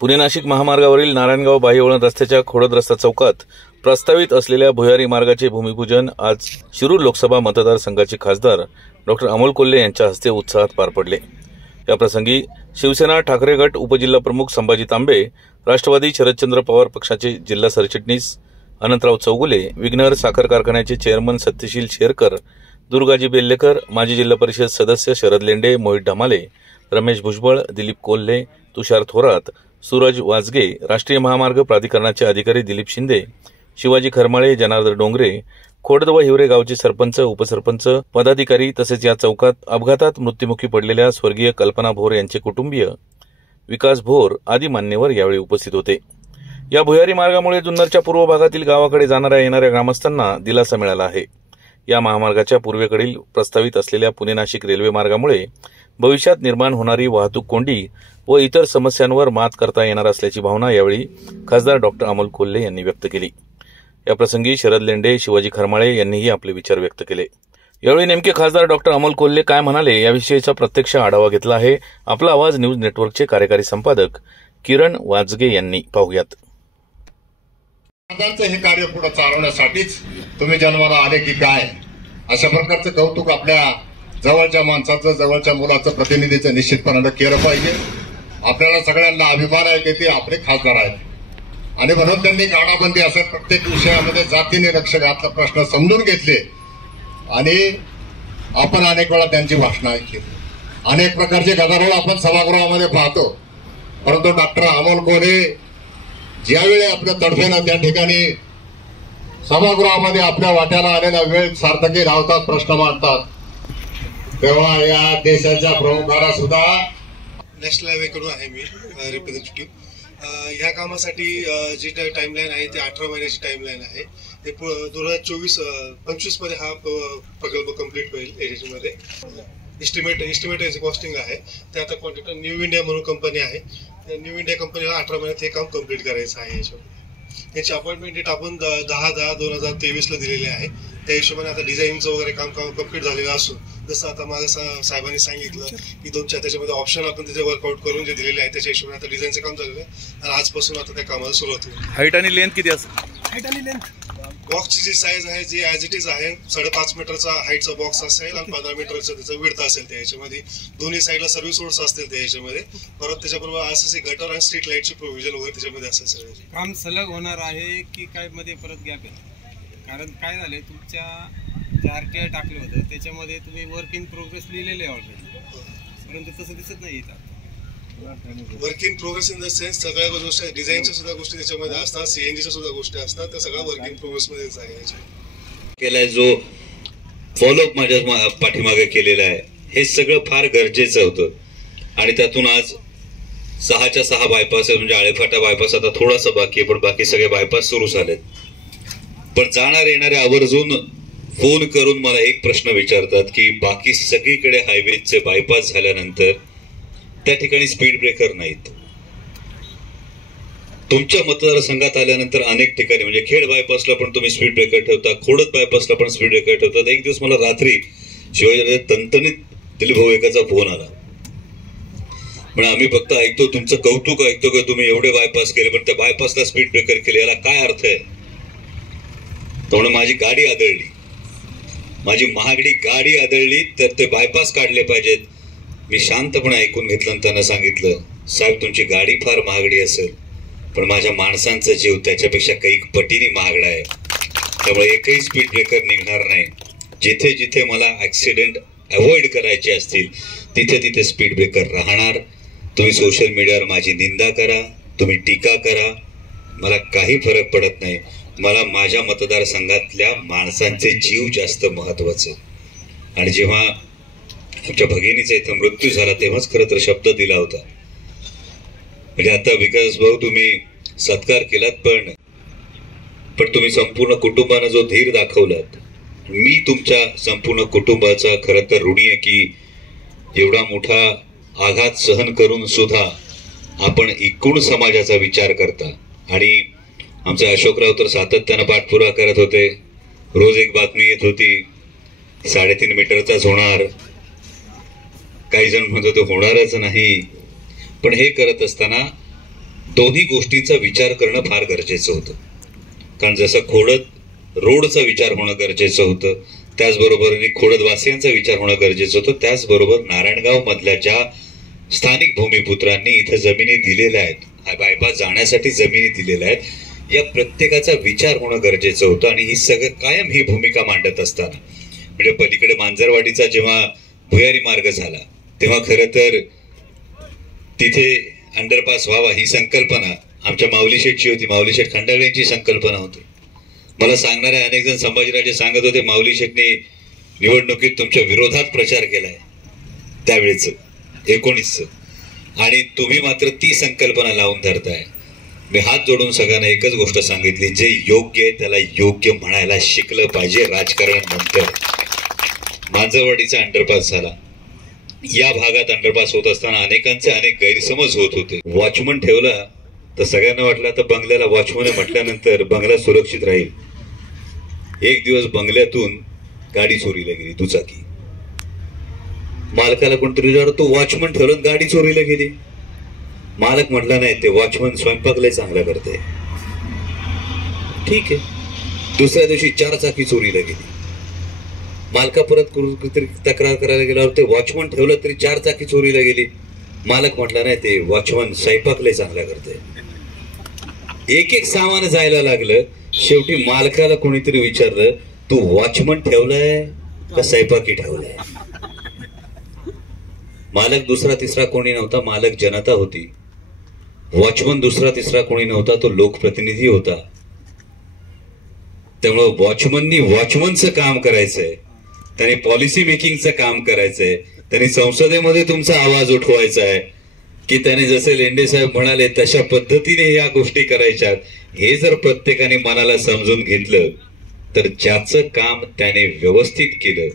पुणे नाशिक महामार्गावरील नारायणगाव बाह्यवळण रस्त्याच्या खोडद रस्ता चौकात प्रस्तावित असलेल्या भुयारी मार्गाचे भूमिपूजन आज शिरूर लोकसभा मतदारसंघाचे खासदार डॉ अमोल कोल्हे यांच्या हस्ते उत्साहात पार पडले। याप्रसंगी शिवसेना ठाकरे गट उपजिल्हाप्रमुख संभाजी तांबे, राष्ट्रवादी शरदचंद्र पवार पक्षाचे जिल्हा सरचिटणीस अनंतराव चौगुले, विघ्नहर साखर कारखान्याचे चेअरमन सत्यशील शेरकर, दुर्गाजी बेल्लेकर, माजी जिल्हा परिषद सदस्य शरद लेंडे, मोहित ढमाले, रमेश भुजबळ, दिलीप कोल्हे, तुषार थोरात, सूरज वाजगे, राष्ट्रीय महामार्ग प्राधिकरणाचे अधिकारी दिलीप शिंदे, शिवाजी खरमाळे, जनार्दन डोंगरे, खोडद व हिवरे गावचे सरपंच, उपसरपंच, पदाधिकारी तसेच या चौकात अपघातात मृत्युमुखी पडलेल्या स्वर्गीय कल्पना भोर यांचे कुटुंबीय, विकास भोर आदी मान्यवर यावेळी उपस्थित होते। या भुयारी मार्गामुळे जुन्नरच्या पूर्व भागातील गावाकडे जाणाऱ्या येणाऱ्या ग्रामस्थांना दिलासा मिळाला आहे। या महामार्गाच्या पूर्वेकडील प्रस्तावित असलेल्या पुणे नाशिक रेल्वे मार्गामुळे भविष्यात निर्माण होणारी वाहतूक कोंडी व इतर समस्यांवर मात करता येणार असल्याची भावना यावेळी खासदार डॉ अमोल कोल्हे यांनी व्यक्त केली। याप्रसंगी शरद लेंडे, शिवाजी खरमाळे यांनीही आपले विचार व्यक्त केले। यावेळी नेमके खासदार डॉ अमोल कोल्हे काय म्हणाले याविषयीचा प्रत्यक्ष आढावा घेतला आहे। आपला आवाज न्यूज नेटवर्कचे कार्यकारी संपादक किरण वाजगे यांनी पाहुयात। हे कार्य पुढे चालवण्यासाठीच तुम्ही जन्माला आले की काय, अशा प्रकारचं कौतुक आपल्या जवळच्या माणसाचं, जवळच्या मुलाचं, प्रतिनिधीचं निश्चितपणे केलं पाहिजे। आपल्याला सगळ्यांना अभिमान आहे की ते आपले खासदार आहेत आणि म्हणून त्यांनी गाडाबंदी असेल प्रत्येक विषयामध्ये जातीने लक्ष घातलं, प्रश्न समजून घेतले आणि आपण अनेक वेळा त्यांची भाषणं ऐकली। अनेक प्रकारचे गदारोळ आपण सभागृहामध्ये पाहतो, परंतु डॉक्टर अमोल कोल्हे ज्यावेळी आपल्या तडफेनं त्या ठिकाणी सभागृहामध्ये आपल्या वाट्याला आलेला वेळ सार्थकी लावतात, प्रश्न मांडतात, तेव्हा या देशाच्या प्रमुखाला सुद्धा नॅशनल हायवे कडून आहे मी रिप्रेझेंटेटिव्ह। ह्या कामासाठी जी टाइमलाईन आहे ती 18 महिन्याची टाइमलाईन आहे। ते 2024-25 मध्ये हा प्रकल्प कंप्लीट होईल। याच्यामध्ये एस्टिमेट याची कॉस्टिंग आहे ते आता कॉन्ट्रॅक्टर न्यू इंडिया म्हणून कंपनी आहे। त्या न्यू इंडिया कंपनीला 18 महिन्यात हे काम कंप्लीट करायचं आहे। याच्यामध्ये याची अपॉइंटमेंट डेट आपण 10/10/2023 ला दिलेली आहे। त्या हिशोबाने आता डिझाईनचं वगैरे काम कंप्लीट झालेलं असून जसं आता माझ्या साहेबांनी सांगितलं की त्याच्यामध्ये ऑप्शन आपण तिथे वर्कआउट करून जे दिलेले आहे त्याच्या हिशोबाने आता डिझाईनचं काम झालेलं आहे आणि आजपासून आता त्या कामाला सुरुवात होईल। हाईट आणि लेंथ किती असेल? हाईट आणि लेंथ बॉक्सची जी साईज आहे जी ॲज इट इज आहे 5.5 मीटरचा हाईटचा बॉक्स असेल आणि 15 मीटरचं त्याचं विड्थ असेल। त्या ह्याच्यामध्ये दोन्ही साईडला सर्व्हिस रोड्स असतील त्या ह्याच्यामध्ये, परत त्याच्याबरोबर असं गटर आणि स्ट्रीट लाईटची प्रोव्हिजन वगैरे त्याच्यामध्ये असेल। सगळं काम सलग होणार आहे की काय मध्ये परत गॅप आहे? कारण काय झालंय, तुमच्या जे RTI टाकलं होतं त्याच्यामध्ये तुम्ही वर्क इन प्रोग्रेस लिहिलेले आहे ऑलरेडी, परंतु तसं दिसत नाही इथं। Work in progress in the sense सगळ्या गोष्टी, डिझाईनच्या सुद्धा गोष्टी त्याच्यामध्ये असतात, CNGच्या सुद्धा गोष्टी असतात, त्या सगळ्या वर्क इन प्रोग्रेस मध्येच आहे। केलाय जो फॉलोअप माझ्या पाठीमागे केलेला आहे हे सगळं फार गरजेचं होतं आणि त्यातून आज 6च्या 6 बायपास म्हणजे आळेफाटा बायपास आता थोडासा बाकी आहे, पण बाकी सगळे बायपास सुरू झालेत। पण जाणार येणारे आवर्जून फोन करून मला एक प्रश्न विचारतात की बाकी सगळीकडे हायवेचे बायपास झाल्यानंतर त्या ठिकाणी स्पीड ब्रेकर नाहीत, तुमच्या मतदारसंघात आल्यानंतर अनेक ठिकाणी म्हणजे खेड बायपासला पण तुम्ही स्पीड ब्रेकर ठेवता, खोडद बायपासला पण स्पीड ब्रेकर ठेवतात। एक दिवस मला रात्री शिवाजी तंतनीत दिलीप भाऊ एकाचा फोन आला, म्हणजे आम्ही फक्त ऐकतो, तुमचं कौतुक ऐकतो की तुम्ही एवढे बायपास केले, पण त्या बायपासला स्पीड ब्रेकर केले, याला काय अर्थ आहे? त्यामुळे माझी गाडी आदळली, माझी महागडी गाडी आदळली, तर ते बायपास काढले पाहिजेत। मी शांतपणे ऐकून घेतलं आणि त्यांना सांगितलं, साहेब तुमची गाडी फार महागडी असेल पण माझ्या माणसांचा जीव त्याच्यापेक्षा काही पटीने महागडा आहे, त्यामुळे एकही स्पीड ब्रेकर निघणार नाही। जिथे जिथे मला ऍक्सिडेंट अवॉइड करायचे असतील तिथे तिथे स्पीड ब्रेकर राहणार। तुम्ही सोशल मीडियावर माझी निंदा करा, तुम्ही टीका करा, मला काही फरक पडत नाही। मला माझ्या मतदारसंघातल्या माणसांचे जीव जास्त महत्वाचे। आणि जेव्हा आमच्या भगिनीचा इथं मृत्यू झाला तेव्हाच खरं तर शब्द दिला होता, म्हणजे आता विकास भाऊ तुम्ही सत्कार केलात पण तुम्ही संपूर्ण कुटुंबानं जो धीर दाखवलात, मी तुमच्या संपूर्ण कुटुंबाचा खरं तर ऋणी आहे की एवढा मोठा आघात सहन करून सुद्धा आपण एकूण समाजाचा विचार करता। आणि आमचे अशोकराव तर सातत्यानं पाठपुरावा करत होते, रोज एक बातमी येत होती 3.5 मीटरचाच होणार, काही जण म्हणत होते होणारच नाही, पण हे करत असताना दोन्ही गोष्टींचा विचार करणं फार गरजेचं होतं. कारण जसं खोडद रोडचा विचार होणं गरजेचं होतं, त्याचबरोबर खोडदवासियांचा विचार होणं गरजेचं होतं, त्याचबरोबर नारायणगाव मधल्या ज्या स्थानिक भूमिपुत्रांनी इथं जमिनी दिलेल्या आहेत, बायपास जाण्यासाठी जमिनी दिलेल्या आहेत, या प्रत्येकाचा विचार होणं गरजेचं होतं. आणि ही सगळं कायम ही भूमिका मांडत असताना म्हणजे पलीकडे मांजरवाडीचा जेव्हा भुयारी मार्ग झाला तेव्हा खरं तर तिथे अंडरपास व्हावा ही संकल्पना आमच्या माऊली शेठची होती, माऊली शेठ खंडागळेंची संकल्पना होती. मला सांगणारे अनेक जण संभाजीराजे सांगत होते माऊली शेठने निवडणुकीत तुमच्या विरोधात प्रचार केलाय त्यावेळेच 19 आणि तुम्ही मात्र ती संकल्पना लावून धरताय. मी हात जोडून सगळ्यांना एकच गोष्ट सांगितली, जे योग्य आहे त्याला योग्य म्हणायला शिकलं पाहिजे. राजकारण नंतर मांजरवाडीचा अंडरपास झाला, या भागात अंडरपास होत असताना अनेकांचे अनेक गैरसमज होत होते. वॉचमन ठेवला तर सगळ्यांना वाटलं तर बंगल्याला वॉचमन म्हटल्यानंतर बंगला सुरक्षित राहील. एक दिवस बंगल्यातून गाडी चोरीला गेली, दुचाकी. मालकाला कोणतरी विचारलं, तो वॉचमन ठेवलं गाडी चोरीला गेली. मालक म्हटला नाही, ते वॉचमन स्वयंपाक लय चांगला करते. ठीक आहे. दुसऱ्या दिवशी 4 चाकी चोरीला गेली. मालका परत तक्रार करायला गेल्यावर ते वॉचमन ठेवलं तरी 4 चाकी चोरीला गेली. मालक म्हटला नाही, ते वॉचमन स्वयंपाक लय चांगला करते. एक एक सामान जायला लागलं. शेवटी मालकाला कोणीतरी विचारलं, तू वॉचमन ठेवलाय का स्वयंपाकी ठेवलाय? मालक दुसरा तिसरा कोणी नव्हता, मालक जनता होती. वॉचमन दुसरा तिसरा कोणी नव्हता, तो लोकप्रतिनिधी होता. त्यामुळं वॉचमननी वॉचमनचं काम करायचंय, त्याने पॉलिसी मेकिंगचं काम करायचंय, त्याने संसदेमध्ये तुमचा आवाज उठवायचा आहे की त्याने जसे लेंडे साहेब म्हणाले तशा पद्धतीने या गोष्टी करायच्यात. हे जर प्रत्येकाने मनाला समजून घेतलं तर ज्याचं काम त्याने व्यवस्थित केलं,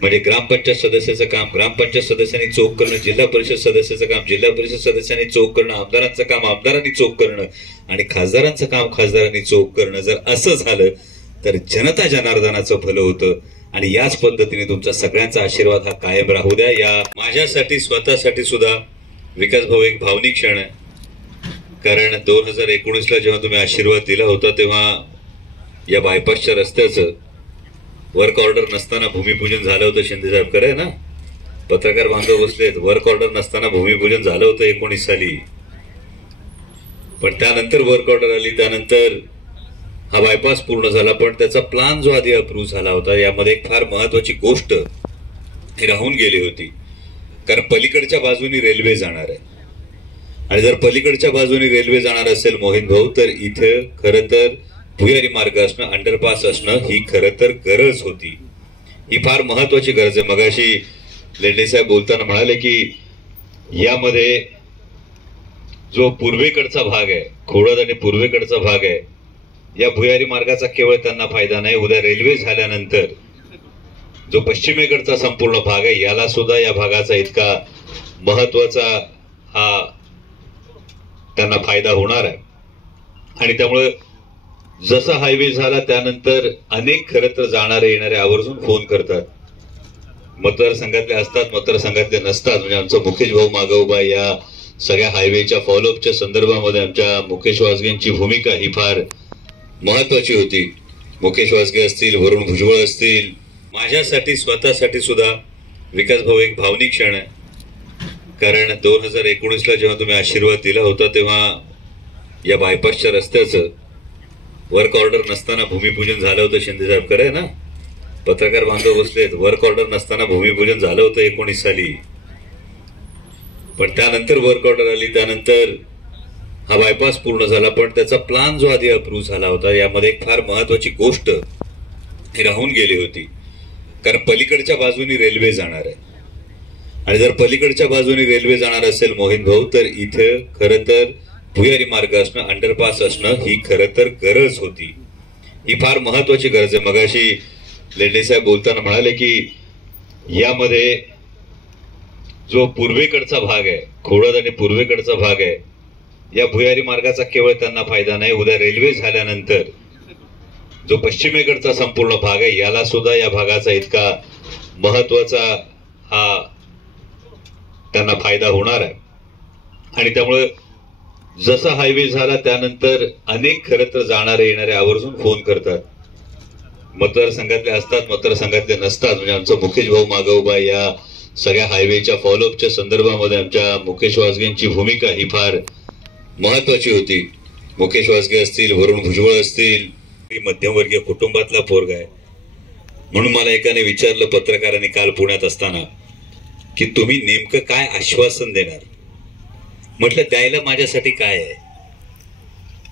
म्हणजे ग्रामपंचायत सदस्याचं काम ग्रामपंचायत सदस्यांनी चोख करणं, जिल्हा परिषद सदस्याचं काम जिल्हा परिषद सदस्यांनी चोख करणं, आमदारांचं काम आमदारांनी चोख करणं आणि खासदारांचं काम खासदारांनी चोख करणं, जर असं झालं तर जनता जनार्दनाचं भलं होतं. आणि याच पद्धतीने तुमचा सगळ्यांचा आशीर्वाद हा कायम राहू द्या. या माझ्यासाठी स्वतःसाठी सुद्धा विकास भाऊ एक भावनिक क्षण आहे. कारण 2019ला जेव्हा तुम्ही आशीर्वाद दिला होता तेव्हा या बायपासच्या रस्त्याचं वर्क ऑर्डर नसताना भूमिपूजन झालं होतं. शिंदे साहेब करे ना, पत्रकार बांधव बसलेत. वर्क ऑर्डर नसताना भूमिपूजन झालं होतं 19 साली. पण त्यानंतर वर्क ऑर्डर आली, त्यानंतर हा बायपास पूर्ण झाला. पण त्याचा प्लान जो आधी अप्रूव्ह झाला होता यामध्ये एक फार महत्वाची गोष्ट ही राहून गेली होती. कारण पलीकडच्या बाजूनी रेल्वे जाणार आहे आणि जर पलीकडच्या बाजूनी रेल्वे जाणार असेल मोहित भाऊ, तर इथे खरं तर भुयारी मार्ग असणं, अंडरपास असणं ही खरं तर गरज होती. ही फार महत्वाची गरज आहे. मगाशी लेंडे साहेब बोलताना म्हणाले की यामध्ये जो पूर्वेकडचा भाग आहे, खोडद आणि पूर्वेकडचा भाग आहे, या भुयारी मार्गाचा केवळ त्यांना फायदा नाही, उद्या रेल्वे झाल्यानंतर जो पश्चिमेकडचा संपूर्ण भाग आहे याला सुद्धा या भागाचा इतका महत्वाचा हा त्यांना फायदा होणार आहे. आणि त्यामुळे जसा हायवे झाला त्यानंतर अनेक खरं तर जाणारे येणारे आवर्जून फोन करतात. मतदारसंघातले असतात, मतदारसंघातले नसतात. म्हणजे आमचा मुकेश भाऊ मागवबा या सगळ्या हायवेच्या फॉलोअपच्या संदर्भामध्ये आमच्या मुकेश वासगेंची भूमिका ही फार महत्वाची होती. मुकेश वासगे असतील, वरुण भुजबळ असतील. माझ्यासाठी स्वतःसाठी सुद्धा विकास भाऊ एक भावनिक क्षण आहे. कारण 2019ला जेव्हा तुम्ही आशीर्वाद दिला होता तेव्हा या बायपासच्या रस्त्याचं वर्क ऑर्डर नसताना भूमिपूजन झालं होतं. शिंदे साहेब करे ना, पत्रकार बांधव बसलेत. वर्क ऑर्डर नसताना भूमिपूजन झालं होतं 19 साली. पण त्यानंतर वर्क ऑर्डर आली, त्यानंतर हा बायपास पूर्ण झाला. पण त्याचा प्लान जो आधी अप्रूव्ह झाला होता यामध्ये एक फार महत्वाची गोष्ट ही राहून गेली होती. कारण पलीकडच्या बाजूनी रेल्वे जाणार आहे आणि जर पलीकडच्या बाजूनी रेल्वे जाणार असेल मोहित भाऊ, तर इथे खरं तर भुयारी मार्ग असणं, अंडरपास असणं ही खरं तर गरज होती. ही फार महत्वाची गरज आहे. मगाशी लेंडे साहेब बोलताना म्हणाले की यामध्ये जो पूर्वेकडचा भाग आहे, खोडद आणि पूर्वेकडचा भाग आहे, या भुयारी मार्गाचा केवळ त्यांना फायदा नाही, उद्या रेल्वे झाल्यानंतर जो पश्चिमेकडचा संपूर्ण भाग आहे याला सुद्धा या भागाचा इतका महत्वाचा हा त्यांना फायदा होणार आहे. आणि त्यामुळे जसा हायवे झाला त्यानंतर अनेक खरं तर जाणारे येणारे आवर्जून फोन करतात. मतदारसंघातले असतात, मतदारसंघातले नसतात. म्हणजे आमचा मुकेश भाऊ मागवबा या सगळ्या हायवेच्या फॉलोअपच्या संदर्भामध्ये आमच्या मुकेश वासगेंची भूमिका ही फार महत्वाची होती. मुकेश वासगे असतील, वरुण भुजबळ असतील, मध्यमवर्गीय कुटुंबातला पोरगा आहे. म्हणून मला एकाने विचारलं पत्रकारांनी काल पुण्यात असताना की तुम्ही नेमकं काय आश्वासन देणार. म्हटलं द्यायला माझ्यासाठी काय आहे.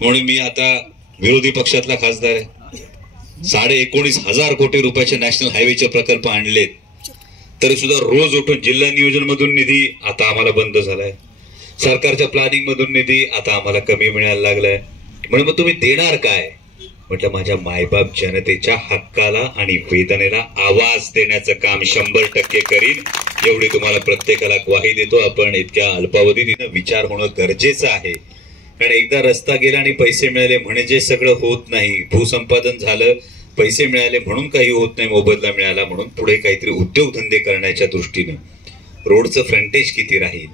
म्हणून मी आता विरोधी पक्षातला खासदार आहे. 19,500 कोटी रुपयाचे नॅशनल हायवेचे प्रकल्प आणलेत, तरी सुद्धा रोज उठून जिल्हा नियोजन मधून निधी आता आम्हाला बंद झालाय, सरकारच्या प्लॅनिंग मधून निधी आता आम्हाला कमी मिळायला लागलाय. म्हणून मग तुम्ही देणार काय. म्हटलं माझ्या मायबाप जनतेच्या हक्काला आणि वेदनेला आवाज देण्याचं काम 100% करीन, एवढी तुम्हाला प्रत्येकाला ग्वाही देतो. आपण इतक्या अल्पावधीत विचार होणं गरजेचं आहे. कारण एकदा रस्ता गेला आणि पैसे मिळाले म्हणजे सगळं होत नाही. भूसंपादन झालं, पैसे मिळाले म्हणून काही होत नाही, मोबदला मिळाला म्हणून पुढे काहीतरी उद्योगधंदे करण्याच्या दृष्टीनं रोडचं फ्रंटेज किती राहील.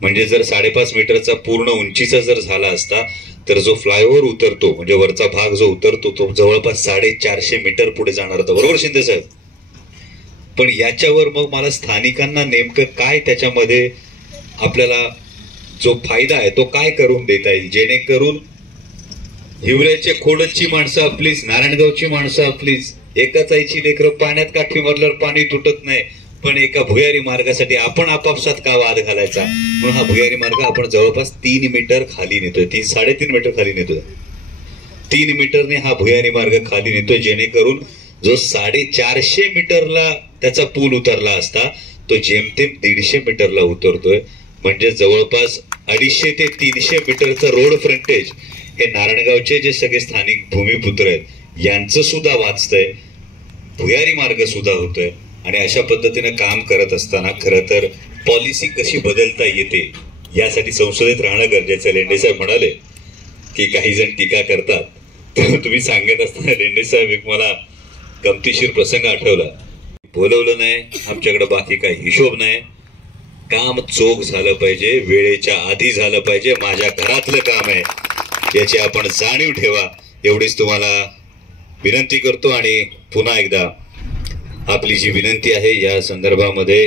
म्हणजे जर 5.5 मीटरचा पूर्ण उंचीचा जर झाला असता तर जो फ्लायओव्हर उतरतो म्हणजे वरचा भाग जो उतरतो तो जवळपास 450 मीटर पुढे जाणार होता. बरोबर शिंदे साहेब. पण याच्यावर मग मला स्थानिकांना नेमकं काय त्याच्यामध्ये आपल्याला जो फायदा आहे तो काय करून देता येईल, जेणेकरून हिवऱ्याचे खोडची माणसं आपलीच, नारायणगावची माणसं आपलीच, एकाच आईची लेकरं पाण्यात काठी मारल्यावर पाणी तुटत नाही. पण एका भुयारी मार्गासाठी आपण आपापसात का वाद घालायचा. म्हणून हा भुयारी मार्ग आपण जवळपास 3 मीटर खाली नेतोय, 3-3.5 मीटर खाली नेतोय. 3 मीटरने हा भुयारी मार्ग खाली नेतोय, जेणेकरून जो 450 मीटरला त्याचा पूल उतरला असता तो जेमतेम 150 मीटरला उतरतोय. म्हणजे जवळपास 250 ते 300 मीटरचं रोड फ्रंटेज हे नारायणगावचे जे सगळे स्थानिक भूमिपुत्र आहेत यांचं सुद्धा वाचतंय, भुयारी मार्ग सुद्धा होतोय. आणि अशा पद्धतीनं काम करत असताना खरं तर पॉलिसी कशी बदलता येते यासाठी संसदेत राहणं गरजेचं आहे. लेंडे साहेब म्हणाले की काही जण टीका करतात, तर तुम्ही सांगत असताना लेंडे साहेब एक मला गमतीशीर प्रसंग आठवला. बोलवलं नाही, आमच्याकडे बाकी काही हिशोब नाही, काम चोख झालं पाहिजे, वेळेच्या आधी झालं पाहिजे, माझ्या घरातलं काम आहे याची आपण जाणीव ठेवा, एवढीच तुम्हाला विनंती करतो. आणि पुन्हा एकदा आपली जी विनंती आहे या संदर्भामध्ये,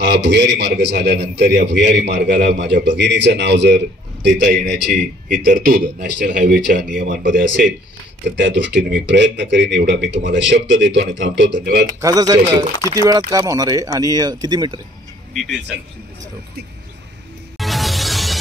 हा भुयारी मार्ग झाल्यानंतर या भुयारी मार्गाला माझ्या भगिनीचं नाव जर देता येण्याची ही तरतूद नॅशनल हायवेच्या नियमांमध्ये असेल तर त्या दृष्टीने मी प्रयत्न करीन, एवढा मी तुम्हाला शब्द देतो आणि थांबतो. धन्यवाद. खासदार साहेब, किती वेळात काम होणार आहे आणि किती मीटर आहे? डिटेल सांग.